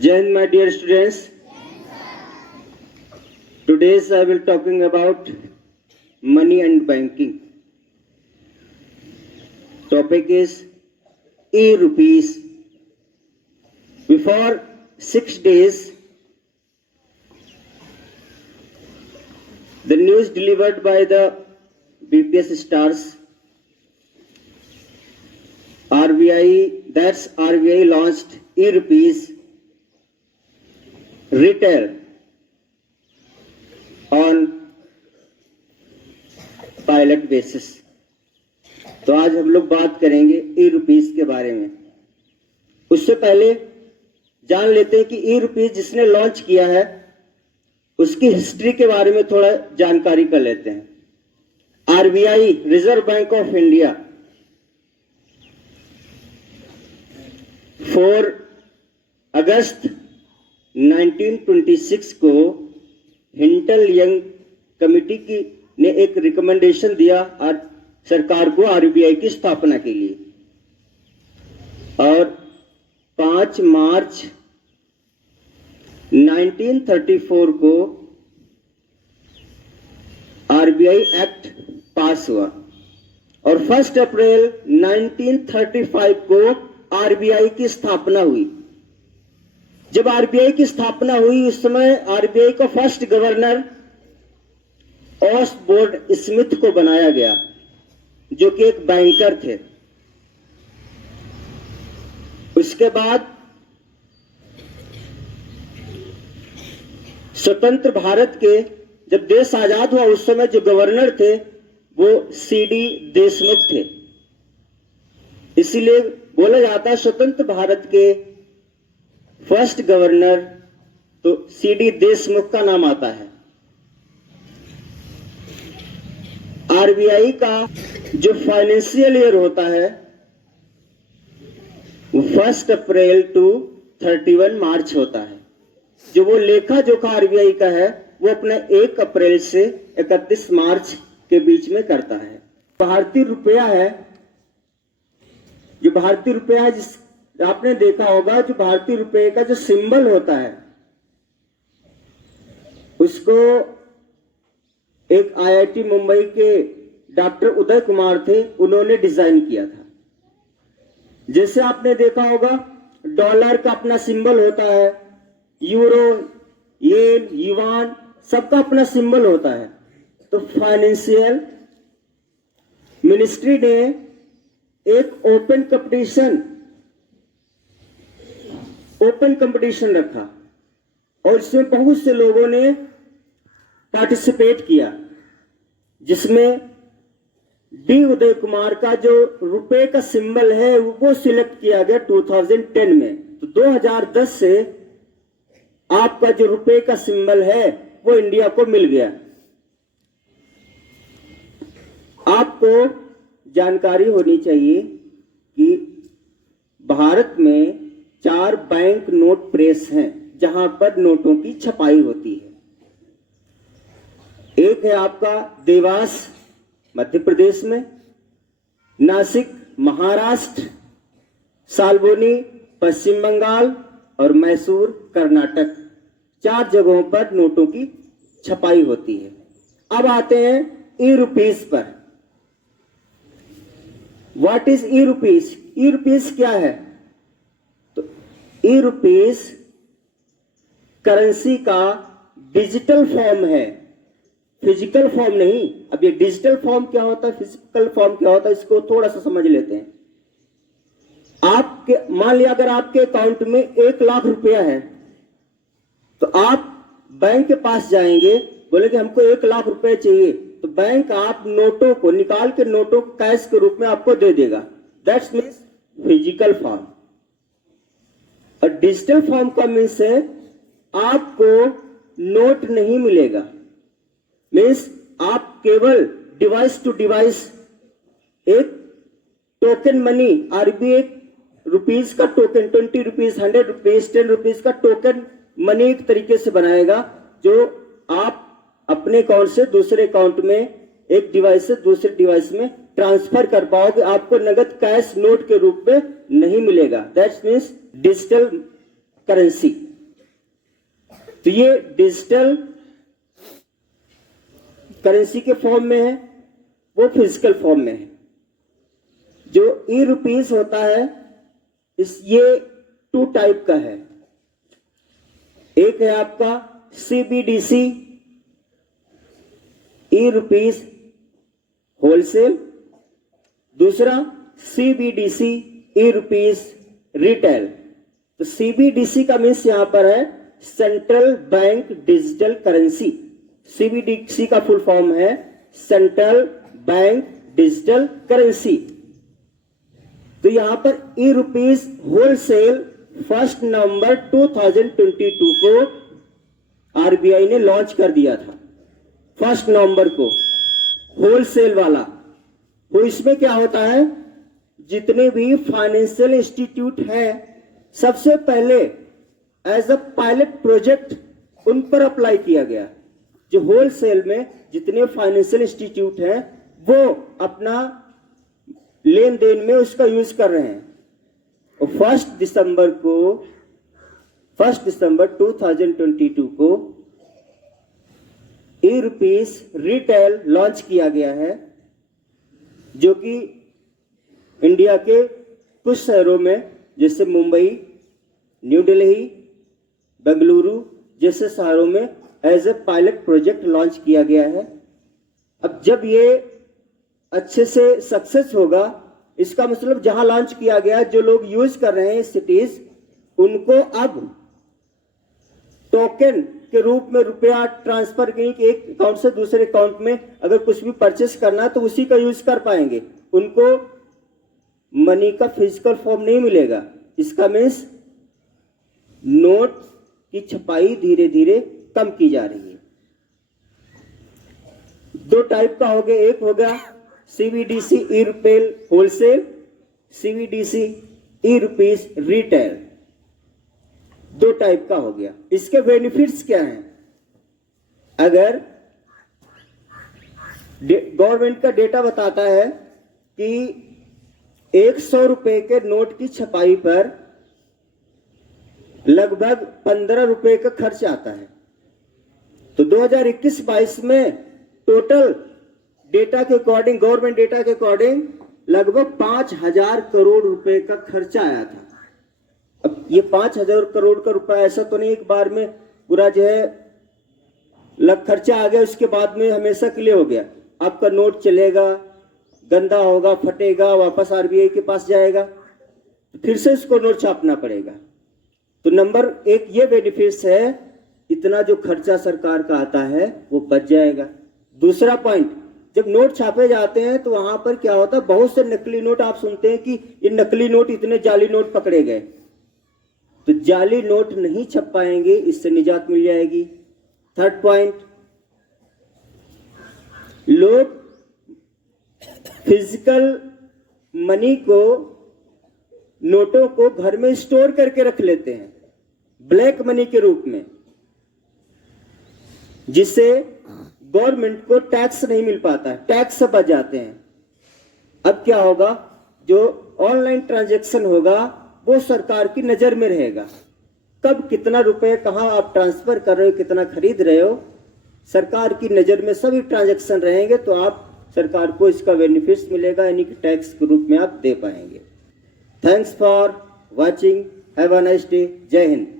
Jai Hind, my dear students. Today I will talking about money and banking. Topic is e-rupees. Before 6 days, the news delivered by the BPS stars RBI launched e-rupees retail on pilot basis. तो आज हम लोग बात करेंगे ई rupees के बारे में। उससे पहले जान लेते हैं कि ई रुपीस जिसने लॉन्च किया है उसकी हिस्ट्री के बारे में थोड़ा जानकारी कर लेते हैं। RBI, reserve bank of India, 4 अगस्त 1926 को हिंटल यंग कमेटी ने एक रिकमेंडेशन दिया सरकार को आरबीआई की स्थापना के लिए, और 5 मार्च 1934 को आरबीआई एक्ट पास हुआ, और 1 अप्रैल 1935 को आरबीआई की स्थापना हुई। जब आरबीआई की स्थापना हुई उस समय आरबीआई का फर्स्ट गवर्नर ऑसबोर्न स्मिथ को बनाया गया, जो कि एक बैंकर थे। उसके बाद स्वतंत्र भारत के जब देश आजाद हुआ उस समय जो गवर्नर थे वो सीडी देशमुख थे। इसीलिए बोला जाता है स्वतंत्र भारत के फर्स्ट गवर्नर तो सीडी देशमुख का नाम आता है। आरबीआई का जो फाइनेंशियल ईयर होता है वो 1 अप्रैल टू 31 मार्च होता है। जो वो लेखा जोखा आरबीआई का है वो अपने 1 अप्रैल से 31 मार्च के बीच में करता है। भारतीय रुपया है, जो भारतीय रुपया है, जिस आपने देखा होगा जो भारतीय रुपये का जो सिंबल होता है उसको एक आईआईटी मुंबई के डॉक्टर उदय कुमार थे, उन्होंने डिजाइन किया था। जैसे आपने देखा होगा डॉलर का अपना सिंबल होता है, यूरो, येन, युआन, सबका अपना सिंबल होता है। तो फाइनेंशियल मिनिस्ट्री ने एक ओपन कंपटीशन रखा और इसमें बहुत से लोगों ने पार्टिसिपेट किया, जिसमें डी उदय कुमार का जो रुपए का सिंबल है वो सिलेक्ट किया गया 2010 में। तो 2010 से आपका जो रुपए का सिंबल है वो इंडिया को मिल गया। आपको जानकारी होनी चाहिए कि भारत में 4 बैंक नोट प्रेस हैं जहां पर नोटों की छपाई होती है। एक है आपका देवास मध्य प्रदेश में, नासिक महाराष्ट्र, साल्बोनी पश्चिम बंगाल और मैसूर कर्नाटक, 4 जगहों पर नोटों की छपाई होती है। अब आते हैं ई रुपीस पर। What is E rupees? E rupees क्या है? तो ई रुपीस करेंसी का डिजिटल फॉर्म है, फिजिकल फॉर्म नहीं। अब ये डिजिटल फॉर्म क्या होता है, फिजिकल फॉर्म क्या होता है, इसको थोड़ा सा समझ लेते हैं। आपके मान लिया अगर आपके अकाउंट में 1 लाख रुपया है तो आप बैंक के पास जाएंगे, बोलेंगे हमको 1 लाख रुपए चाहिए, तो बैंक आप नोटों को निकाल के नोटों को कैश के रूप में आपको दे देगा। That's means physical form. और डिजिटल फॉर्म का मीन्स है आपको नोट नहीं मिलेगा, मीन्स आप केवल डिवाइस टू डिवाइस एक टोकन मनी, आरबीआई रुपीस का टोकन 20 रुपीस, 100 रुपीस, 10 रुपीस का टोकन मनी एक तरीके से बनाएगा, जो आप अपने अकाउंट से दूसरे अकाउंट में, एक डिवाइस से दूसरे डिवाइस में ट्रांसफर कर पाओगे। आपको नगद कैश नोट के रूप में नहीं मिलेगा। That's means digital currency. तो ये डिजिटल करेंसी के फॉर्म में है, वो फिजिकल फॉर्म में है। जो ई रुपीस होता है ये 2 टाइप का है। एक है आपका CBDC ई रुपीस होलसेल, दूसरा CBDC ई रुपीस रिटेल। तो CBDC का मीन्स यहां पर है central bank digital currency. CBDC का फुल फॉर्म है सेंट्रल बैंक डिजिटल करेंसी। तो यहां पर ई रुपीस होलसेल 1 नवंबर 2022 को RBI ने लॉन्च कर दिया था। 1 नवंबर को होलसेल वाला। तो इसमें क्या होता है, जितने भी फाइनेंशियल इंस्टीट्यूट हैं सबसे पहले एज अ पायलट प्रोजेक्ट उन पर अप्लाई किया गया। जो होलसेल में जितने फाइनेंशियल इंस्टीट्यूट हैं वो अपना लेन देन में उसका यूज कर रहे हैं। और 1 दिसंबर 2022 को ई रुपीस रिटेल लॉन्च किया गया है, जो कि इंडिया के कुछ शहरों में जैसे मुंबई, न्यू दिल्ली, बेंगलुरु जैसे शहरों में as a pilot project launch किया गया है। अब जब ये अच्छे से सक्सेस होगा, इसका मतलब जहां लॉन्च किया गया, जो लोग यूज कर रहे हैं सिटीज, उनको अब टोकन के रूप में रुपया ट्रांसफर करें कि एक अकाउंट से दूसरे अकाउंट में अगर कुछ भी परचेस करना है तो उसी का यूज कर पाएंगे। उनको मनी का फिजिकल फॉर्म नहीं मिलेगा। इसका मीन्स नोट की छपाई धीरे धीरे कम की जा रही है। 2 टाइप का हो गया, एक हो गया CBDC ई रुपीस होलसेल, CBDC ई रुपीस रिटेल। 2 टाइप का हो गया। इसके बेनिफिट्स क्या हैं? अगर गवर्नमेंट का डेटा बताता है कि 100 रुपए के नोट की छपाई पर लगभग 15 रुपए का खर्च आता है। तो 2021-22 में टोटल डेटा के अकॉर्डिंग, गवर्नमेंट डेटा के अकॉर्डिंग लगभग 5000 करोड़ रुपए का खर्चा आया था। अब ये 5000 करोड़ का रुपया ऐसा तो नहीं एक बार में पूरा जो है खर्चा आ गया, उसके बाद में हमेशा के लिए हो गया। आपका नोट चलेगा, गंदा होगा, फटेगा, वापस RBI के पास जाएगा, फिर से उसको नोट छापना पड़ेगा। तो नंबर 1 ये बेनिफिट्स है, इतना जो खर्चा सरकार का आता है वो बच जाएगा। दूसरा पॉइंट, जब नोट छापे जाते हैं तो वहां पर क्या होता है, बहुत से नकली नोट आप सुनते हैं कि ये नकली नोट, इतने जाली नोट पकड़े गए। तो जाली नोट नहीं छप पाएंगे, इससे निजात मिल जाएगी। थर्ड पॉइंट, लोग फिजिकल मनी को, नोटों को घर में स्टोर करके रख लेते हैं ब्लैक मनी के रूप में, जिससे गवर्नमेंट को टैक्स नहीं मिल पाता, टैक्स से बच जाते हैं। अब क्या होगा, जो ऑनलाइन ट्रांजैक्शन होगा वो सरकार की नजर में रहेगा। कब कितना रुपए कहां आप ट्रांसफर कर रहे हो, कितना खरीद रहे हो, सरकार की नजर में सभी ट्रांजैक्शन रहेंगे, तो आप सरकार को इसका बेनिफिट्स मिलेगा, यानी कि टैक्स के रूप में आप दे पाएंगे। Thanks for watching, have a nice day, जय हिंद।